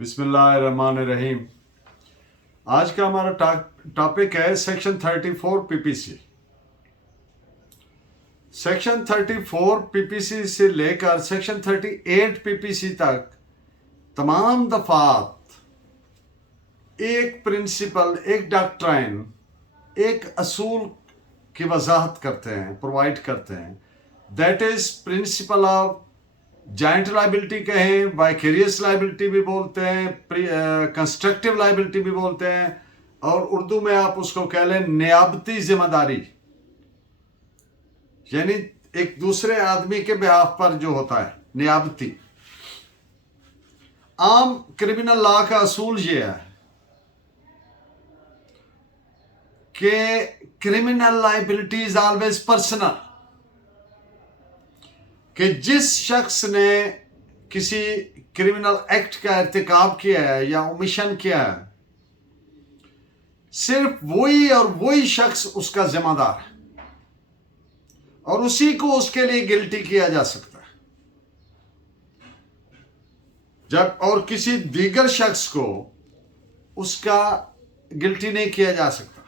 बिस्मिल्लाहिर्रहमानिर्रहीम। आज का हमारा टॉपिक है सेक्शन 34 पीपीसी। सेक्शन 34 पीपीसी से लेकर सेक्शन 38 पीपीसी तक तमाम दफात एक प्रिंसिपल, एक डॉक्ट्राइन, एक असूल की वजाहत करते हैं, प्रोवाइड करते हैं। That is principle of joint liability कहें, वाइकेरियस लाइबिलिटी भी बोलते हैं, कंस्ट्रक्टिव लाइबिलिटी भी बोलते हैं, और उर्दू में आप उसको कह लें नियाबती जिम्मेदारी, यानी एक दूसरे आदमी के बिहाफ पर जो होता है नियाबती। आम क्रिमिनल लॉ का असूल ये है कि criminal liability is always personal, कि जिस शख्स ने किसी क्रिमिनल एक्ट का इर्तिकाब किया है या ओमिशन किया है, सिर्फ वही और वही शख्स उसका जिम्मेदार है और उसी को उसके लिए गिल्टी किया जा सकता है। जब और किसी दीगर शख्स को उसका गिल्टी नहीं किया जा सकता।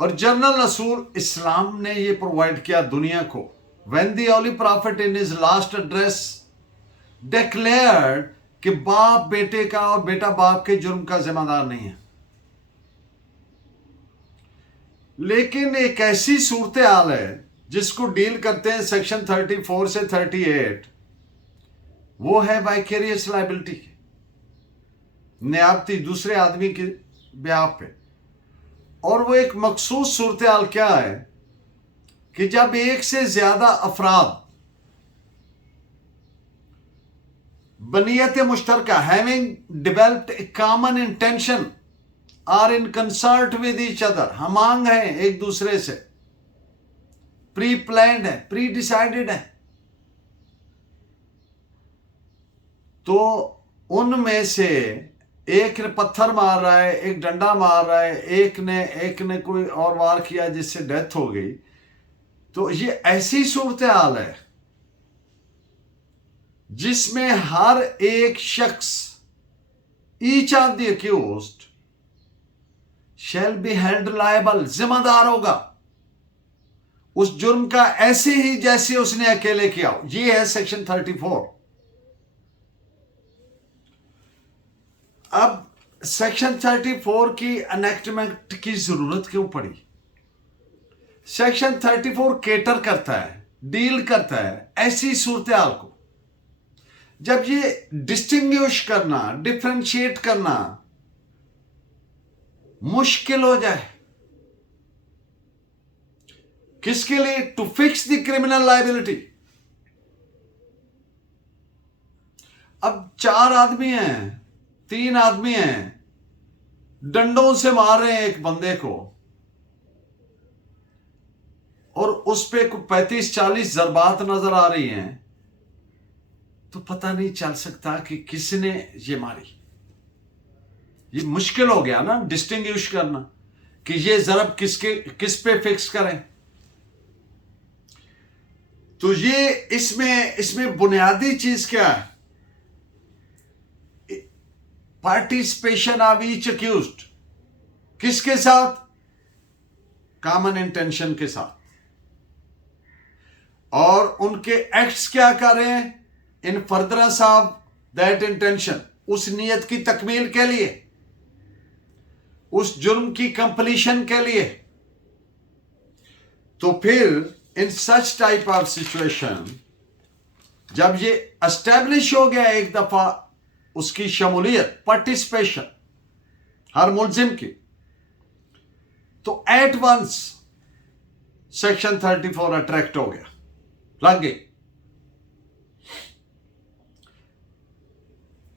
और जनरल असूल इस्लाम ने ये प्रोवाइड किया दुनिया को। When the Holy Prophet in his last address declared कि बाप बेटे का और बेटा बाप के जुर्म का जिम्मेदार नहीं है। लेकिन एक ऐसी सूरत हाल है जिसको डील करते हैं सेक्शन 34 से 38, वो है वाइकेरियस लाइबिलिटी की, नियाबती दूसरे आदमी के बिहाफ पे। और वो एक मखसूस सूरत हाल क्या है कि जब एक से ज्यादा अफराद बनियत मुश्तरका, having developed a common intention are in concert with each other, हमांग है एक दूसरे से, प्री प्लान्ड है, प्री डिसाइडेड है, तो उनमें से एक ने पत्थर मार रहा है, एक डंडा मार रहा है, एक ने कोई और वार किया जिससे डेथ हो गई, तो ये ऐसी सूरत हाल है जिसमें हर एक शख्स, each of the accused shall be held liable, जिम्मेदार होगा उस जुर्म का ऐसे ही जैसे उसने अकेले किया। ये है सेक्शन 34। अब सेक्शन 34 की एनेक्टमेंट की जरूरत क्यों पड़ी? सेक्शन 34 केटर करता है, डील करता है ऐसी सूरत हाल को जब ये डिस्टिंग्विश करना, डिफरेंशिएट करना मुश्किल हो जाए। किसके लिए? To fix the criminal liability. अब 4 आदमी हैं, 3 आदमी हैं, डंडों से मार रहे हैं एक बंदे को और उस पे 35-40 जरबात नजर आ रही हैं, तो पता नहीं चल सकता कि किसने ये मारी। ये मुश्किल हो गया ना डिस्टिंग्विश करना कि ये जरब किस पे फिक्स करें। तो ये इसमें बुनियादी चीज क्या है? पार्टिसिपेशन ऑफ ईच अक्यूज्ड, किसके साथ? कॉमन इंटेंशन के साथ। और उनके एक्ट्स क्या कर रहे हैं? In furtherance of that intention, उस नियत की तकमील के लिए, उस जुर्म की कंप्लीशन के लिए। तो फिर इन सच टाइप ऑफ सिचुएशन जब ये एस्टेब्लिश हो गया एक दफा उसकी शमूलियत, पार्टिसिपेशन हर मुलजिम की, तो एट वंस सेक्शन 34 अट्रैक्ट हो गया, लग गई।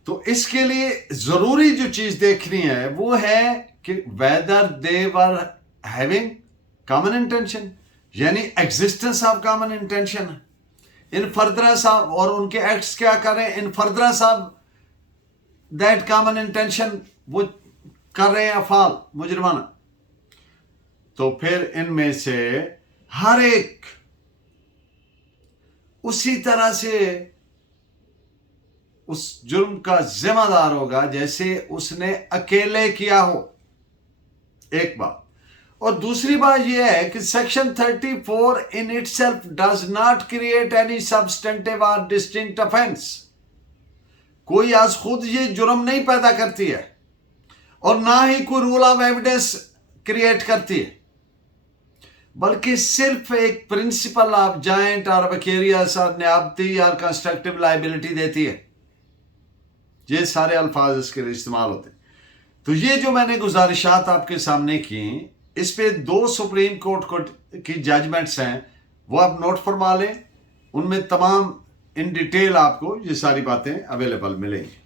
तो इसके लिए जरूरी जो चीज देखनी है वो है कि whether they were having common intention, यानी existence of common intention, in furtherance of, और उनके एक्ट्स क्या करें in furtherance of that common intention, वो कर रहे हैं अफाल मुजरिमाना। तो फिर इनमें से हर एक उसी तरह से उस जुर्म का जिम्मेदार होगा जैसे उसने अकेले किया हो। एक बात। और दूसरी बात यह है कि section 34 in itself does not create any substantive और डिस्टिंक्ट ऑफेंस। कोई आज खुद ये जुर्म नहीं पैदा करती है और ना ही कोई रूल ऑफ एविडेंस क्रिएट करती है, बल्कि सिर्फ एक प्रिंसिपल ऑफ जॉइंट और विकेरियस और नियाबती और कंस्ट्रक्टिव लायबिलिटी देती है। ये सारे अल्फाज इसके लिए इस्तेमाल होते हैं। तो ये जो मैंने गुजारिशात आपके सामने की, इस पे 2 सुप्रीम कोर्ट की जजमेंट्स हैं, वो आप नोट फरमा लें। उनमें तमाम इन डिटेल आपको ये सारी बातें अवेलेबल मिलेंगी।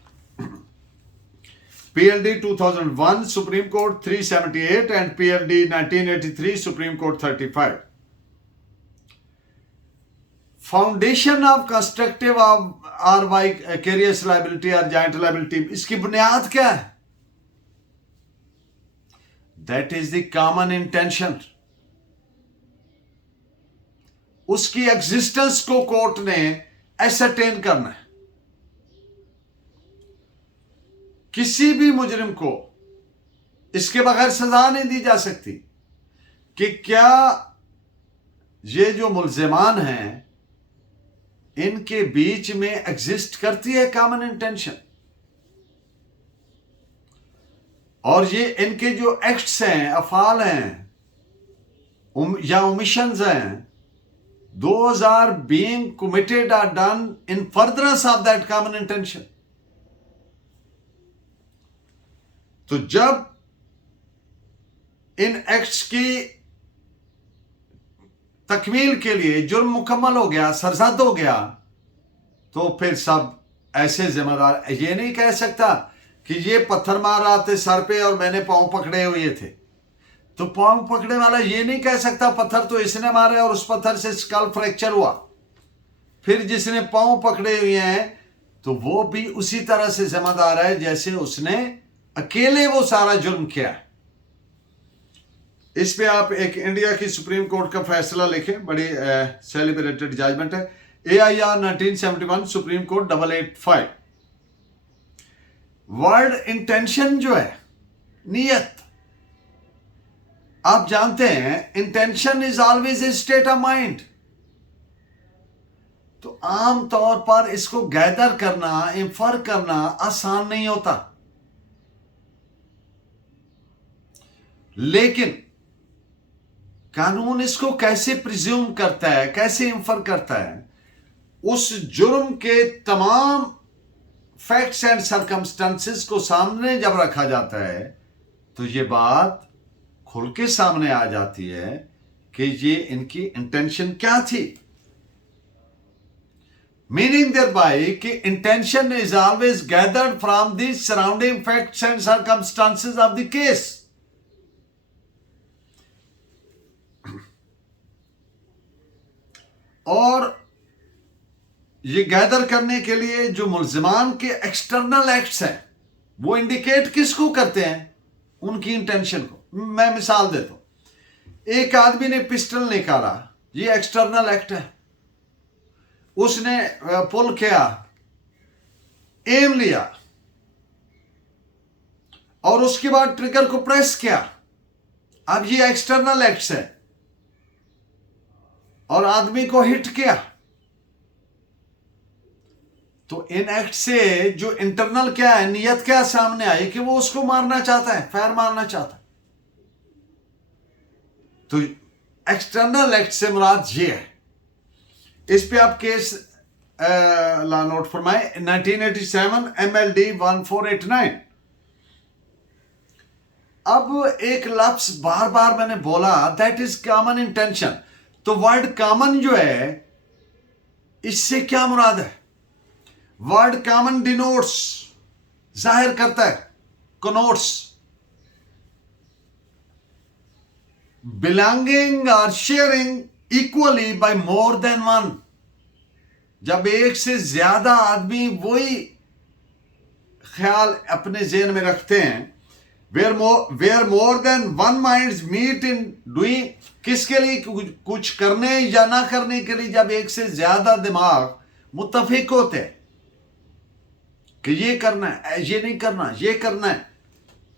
PLD 2001 supreme court 378 and PLD 1983 supreme court 35। Foundation of constructive और विकेरियस लायबिलिटी और जॉइंट लायबिलिटी, इसकी बुनियाद क्या है? That is the common intention. उसकी एग्जिस्टेंस को कोर्ट ने एसरटेन करना है। किसी भी मुजरिम को इसके बगैर सजा नहीं दी जा सकती कि क्या ये जो मुल्जिमान हैं इनके बीच में एग्जिस्ट करती है कॉमन इंटेंशन, और ये इनके जो एक्ट्स हैं, अफाल हैं या ओमिशंस हैं, those are being committed or done in furtherance of that common intention। तो जब इन एक्ट्स की तकमील के लिए जुर्म मुकम्मल हो गया, सरजद हो गया, तो फिर सब ऐसे जिम्मेदार ये नहीं कह सकता कि ये पत्थर मार रहा थे सर पे और मैंने पांव पकड़े हुए थे। तो पांव पकड़ने वाला ये नहीं कह सकता पत्थर तो इसने मारे और उस पत्थर से स्कल फ्रैक्चर हुआ। फिर जिसने पांव पकड़े हुए हैं तो वो भी उसी तरह से जिम्मेदार है जैसे उसने अकेले वो सारा जुर्म किया। इस पे आप एक इंडिया की सुप्रीम कोर्ट का फैसला लिखें, बड़ी सेलिब्रेटेड जजमेंट है, AIR 1971 supreme court 885। Word intention जो है, नियत, आप जानते हैं intention is always a state of mind. तो आम तौर पर इसको गैदर करना, इंफर करना आसान नहीं होता, लेकिन कानून इसको कैसे प्रिज्यूम करता है, कैसे इंफर करता है, उस जुर्म के तमाम फैक्ट्स एंड सरकमस्टेंसेस को सामने जब रखा जाता है तो ये बात खुल के सामने आ जाती है कि ये इनकी इंटेंशन क्या थी। मीनिंग देयर बाय कि intention is always gathered from the surrounding facts and circumstances of the case. और ये गैदर करने के लिए जो मुल्जिमान के एक्सटर्नल एक्ट्स हैं वो इंडिकेट किसको करते हैं? उनकी इंटेंशन को। मैं मिसाल देता हूं, एक आदमी ने पिस्टल निकाला, ये एक्सटर्नल एक्ट है। उसने पुल किया, एम लिया और उसके बाद ट्रिगर को प्रेस किया, अब ये एक्सटर्नल एक्ट्स है, और आदमी को हिट किया। तो इन एक्ट से जो इंटरनल क्या है, नियत क्या सामने आई कि वो उसको मारना चाहता है, फायर मारना चाहता है। तो एक्सटर्नल एक्ट से मुराद ये है। इस पे आप केस ला नोट फरमाए, 1987 MLD 1489। अब एक लफ्ज बार बार मैंने बोला, दैट इज कॉमन इंटेंशन। तो वर्ड कॉमन जो है, इससे क्या मुराद है? वर्ड कॉमन डिनोट्स, जाहिर करता है, कनोट्स बिलोंगिंग और sharing equally by more than one. जब एक से ज्यादा आदमी वही ख्याल अपने जेहन में रखते हैं, where more than one minds meet in doing, किसके लिए? कुछ करने या ना करने के लिए जब एक से ज्यादा दिमाग मुत्तफिक होते हैं कि ये करना है, ये नहीं करना, ये करना है,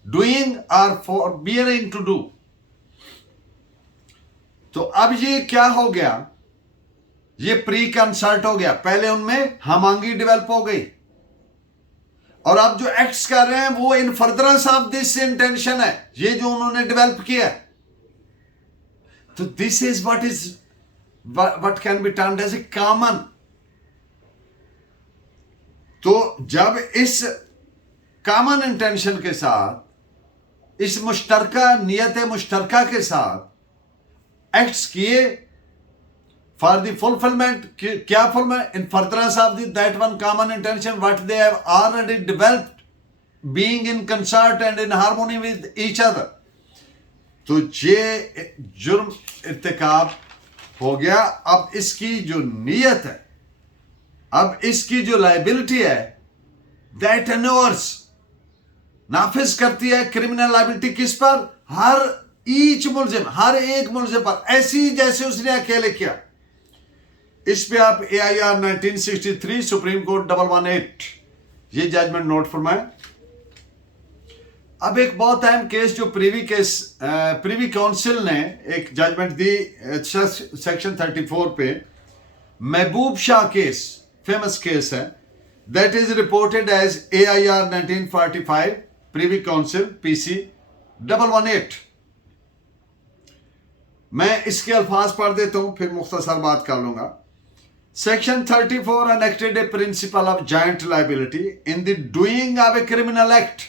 डूइंग और फॉरबियरिंग टू डू। तो अब ये क्या हो गया, ये प्री कंसल्ट हो गया। पहले उनमें हमांगी डेवलप हो गई, और अब जो एक्ट्स कर रहे हैं वो in furtherance of this intention है, ये जो उन्होंने डेवलप किया है। तो this is what can be termed as a common. तो जब इस कॉमन इंटेंशन के साथ, इस मुश्तरका नियत मुश्तरका के साथ एक्ट्स किए फॉर द फुलफिलमेंट, क्या fulfilment, in furtherance of that one common intention what they have already developed, being in concert and in harmony with each other. तो ये जुर्म इर्तिकाब हो गया। अब इसकी जो नीयत है, अब इसकी जो लायबिलिटी है, दैट एनोर्स, नाफिज करती है क्रिमिनल लायबिलिटी किस पर, हर ईच मुलजिम, हर एक मुलजिम पर, ऐसी जैसे उसने अकेले किया। इस पे आप AIR 1963 सुप्रीम कोर्ट 118 ये जजमेंट नोट फरमाएं। अब एक बहुत अहम केस जो प्रीवी काउंसिल ने एक जजमेंट दी सेक्शन 34 पे, Mahboob Shah case, famous case है, that is reported as AIR 1945 privy council PC 118। मैं इसके अल्फाज पढ़ देता हूं, फिर मुख्तसर बात कर लूंगा। Section 34 enacted a principle of joint liability in the doing of a criminal act.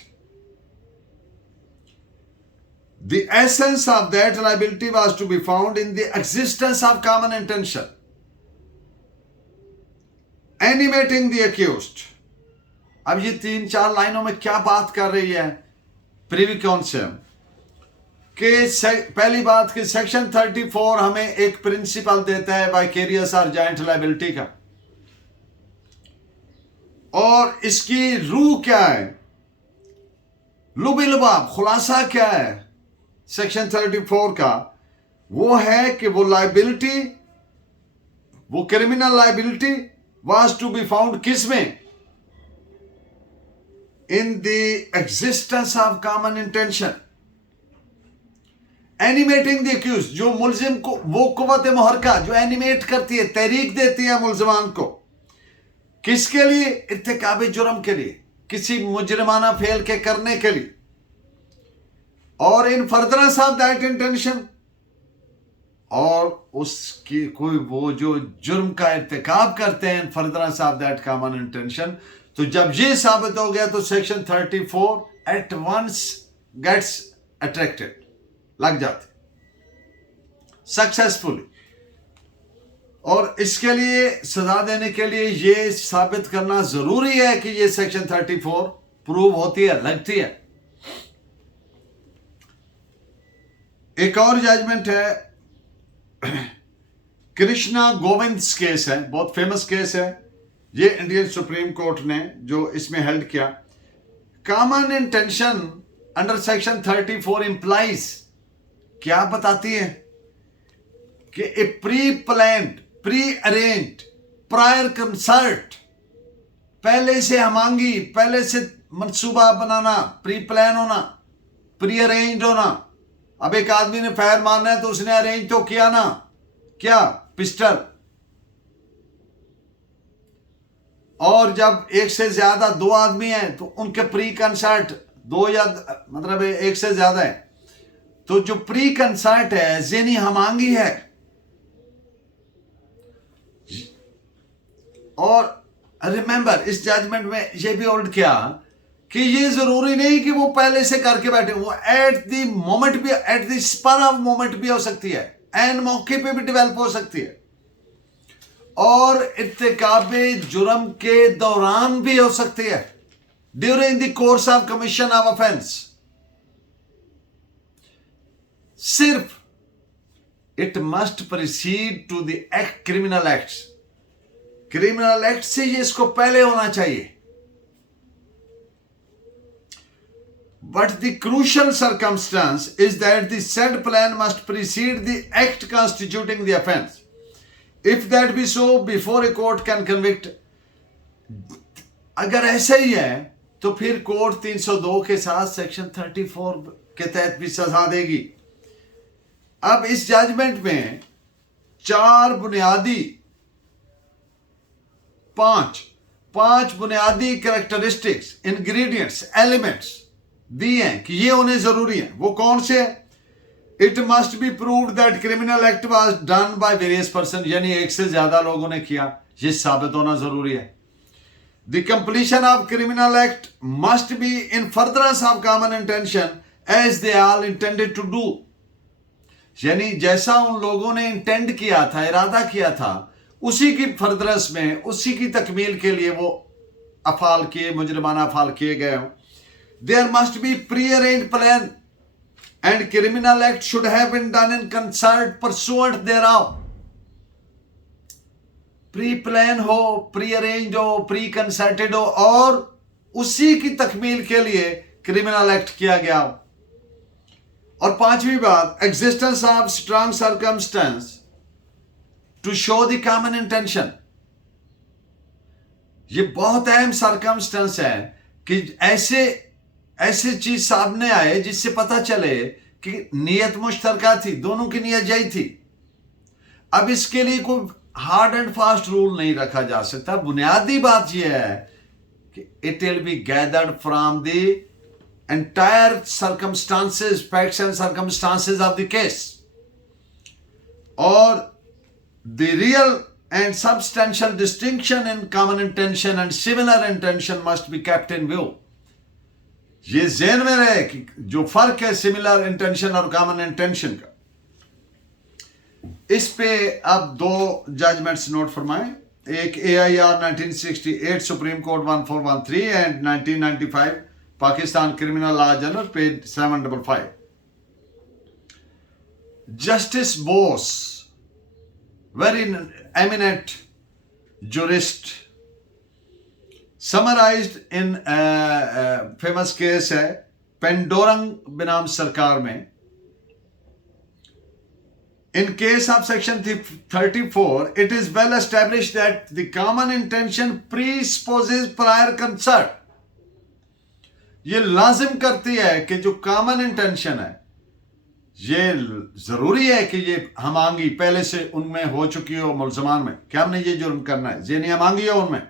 The essence of that liability was to be found in the existence of common intention, animating the accused. अब ये 3-4 लाइनों में क्या बात कर रही है Privi council कि पहली बात कि सेक्शन 34 हमें एक प्रिंसिपल देता है वाइकेरियस और जॉइंट लायबिलिटी का, और इसकी रूह क्या है, लुबा खुलासा क्या है सेक्शन 34 का, वो है कि वो लायबिलिटी, वो criminal liability was to be found किस में, in the existence of common intention, animating the accused, जो मुलजिम को, वो कुव्वत मुहर्रिका जो एनिमेट करती है, तहरीक देती है मुलजमान को, किसके लिए, इर्तिकाब जुर्म के लिए, किसी मुजरिमाना फेल के करने के लिए, और इन फर्दरेंस ऑफ दैट इंटेंशन, और उसकी कोई वो जो जुर्म का इर्तिकाब करते हैं in furtherance of that common intention. तो जब ये साबित हो गया तो section 34 at once gets attracted, लग जाते सक्सेसफुली, और इसके लिए सजा देने के लिए ये साबित करना जरूरी है कि ये सेक्शन 34 प्रूव होती है, लगती है। एक और जजमेंट है कृष्णा गोविंद केस है, बहुत फेमस केस है, ये इंडियन सुप्रीम कोर्ट ने जो इसमें हेल्ड किया, common intention under section 34 implies, क्या बताती है कि a pre planned, pre arranged, prior concert, पहले से हमांगी, पहले से मंसूबा बनाना, प्री प्लान होना, प्री अरेंज्ड होना। अब एक आदमी ने फायर मारना है तो उसने अरेंज तो किया ना, क्या, पिस्टल, और जब एक से ज्यादा 2 आदमी हैं तो उनके प्री कंसर्ट, 2 या मतलब एक से ज्यादा है, तो जो प्री कंसर्ट है ज़हनी हमांगी है। और रिमेंबर इस जजमेंट में ये भी होल्ड किया कि ये जरूरी नहीं कि वो पहले से करके बैठे, वो एट द मोमेंट भी, at the spur of moment भी हो सकती है, एन मौके पे भी डेवलप हो सकती है, और इर्तिकाबे जुर्म के दौरान भी हो सकती है, during the course of commission of offence. सिर्फ it must precede to the act, criminal act, criminal act से ये इसको पहले होना चाहिए। But the crucial circumstance is that the said plan must precede the act constituting the offense. If that be so, before a court can convict, अगर ऐसा ही है तो फिर कोर्ट 302 के साथ सेक्शन 34 के तहत भी सजा देगी। अब इस जजमेंट में पांच बुनियादी कैरेक्टरिस्टिक्स, इंग्रेडिएंट्स, एलिमेंट्स दिए हैं कि ये होने जरूरी है। वो कौन से है? It must be proved that criminal act was done by various person, यानी एक से ज्यादा लोगों ने किया, ये साबित होना जरूरी है। The completion of criminal act must be in furtherance of common intention as they all intended to do, यानी जैसा उन लोगों ने इंटेंड किया था, इरादा किया था, उसी की फर्दरेंस में, उसी की तकमील के लिए वो अफाल किए, मुजरिमाना अफाल किए गए हों। There must be prearranged plan and criminal act should have been done in concert pursuant thereof। Pre plan हो, प्री अरेंज हो, प्री कंसर्टेड हो और उसी की तकमील के लिए क्रिमिनल एक्ट किया गया हो। और पांचवी बात, existence of strong circumstance to show the common intention. ये बहुत अहम सर्कमस्टेंस है कि ऐसे चीज सामने आए जिससे पता चले कि नीयत मुश्तरका थी, दोनों की नीयत यही थी। अब इसके लिए कोई हार्ड एंड फास्ट रूल नहीं रखा जा सकता। बुनियादी बात यह है कि it will be gathered from the entire circumstances, facts and circumstances of the case, और the real and substantial distinction in common intention and similar intention must be kept in view. ये ज़हन में रहे कि जो फर्क है सिमिलर इंटेंशन और कॉमन इंटेंशन का। इस पे अब दो जजमेंट्स नोट फरमाएं, एक AIR 1968 supreme court 1413 and 1995 Pakistan criminal law journal page 755। Justice Bose, very eminent jurist, summarised in famous case है पेंडोरंग बनाम सरकार में। In case of section 34, it is well established that the common intention presupposes prior consent। ये लाजिम करती है कि जो कॉमन इंटेंशन है, ये जरूरी है कि ये हमांगी पहले से उनमें हो चुकी हो, मुल्ज़मान में, कि हमने ये जुर्म करना है, ये नहीं हमांगी हो उनमें।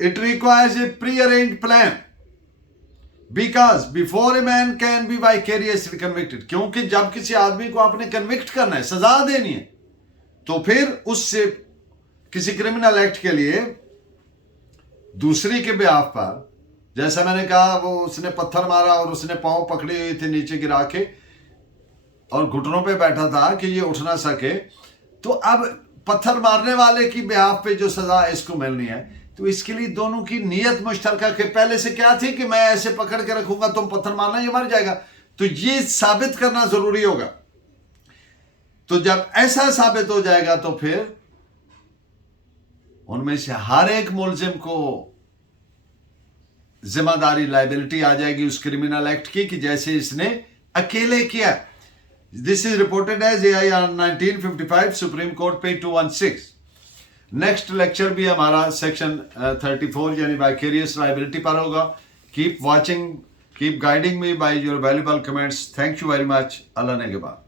It requires a pre-arranged plan because before a man can be vicariously convicted, क्योंकि जब किसी आदमी को आपने कन्विक्ट करना है, सजा देनी है, तो फिर उससे किसी क्रिमिनल एक्ट के लिए दूसरी के बिहाफ पर, जैसा मैंने कहा, वो उसने पत्थर मारा और उसने पांव पकड़े हुए थे नीचे गिरा के और घुटनों पे बैठा था कि ये उठ ना सके, तो अब पत्थर मारने वाले की बिहाफ पे जो सजा इसको मिलनी है, तो इसके लिए दोनों की नीयत मुश्तरका के पहले से क्या थी कि मैं ऐसे पकड़ के रखूंगा, तुम पत्थर मारना, ये मर जाएगा, तो ये साबित करना जरूरी होगा। तो जब ऐसा साबित हो जाएगा तो फिर उनमें से हर एक मुलजिम को जिम्मेदारी, लायबिलिटी आ जाएगी उस क्रिमिनल एक्ट की कि जैसे इसने अकेले किया। This is reported as AIR 1955 supreme court page 216। Next lecture भी हमारा सेक्शन 34 यानी वाइकेरियस लायबिलिटी पर होगा। Keep watching, keep guiding me by your valuable comments. Thank you very much. Allah ने के बाद।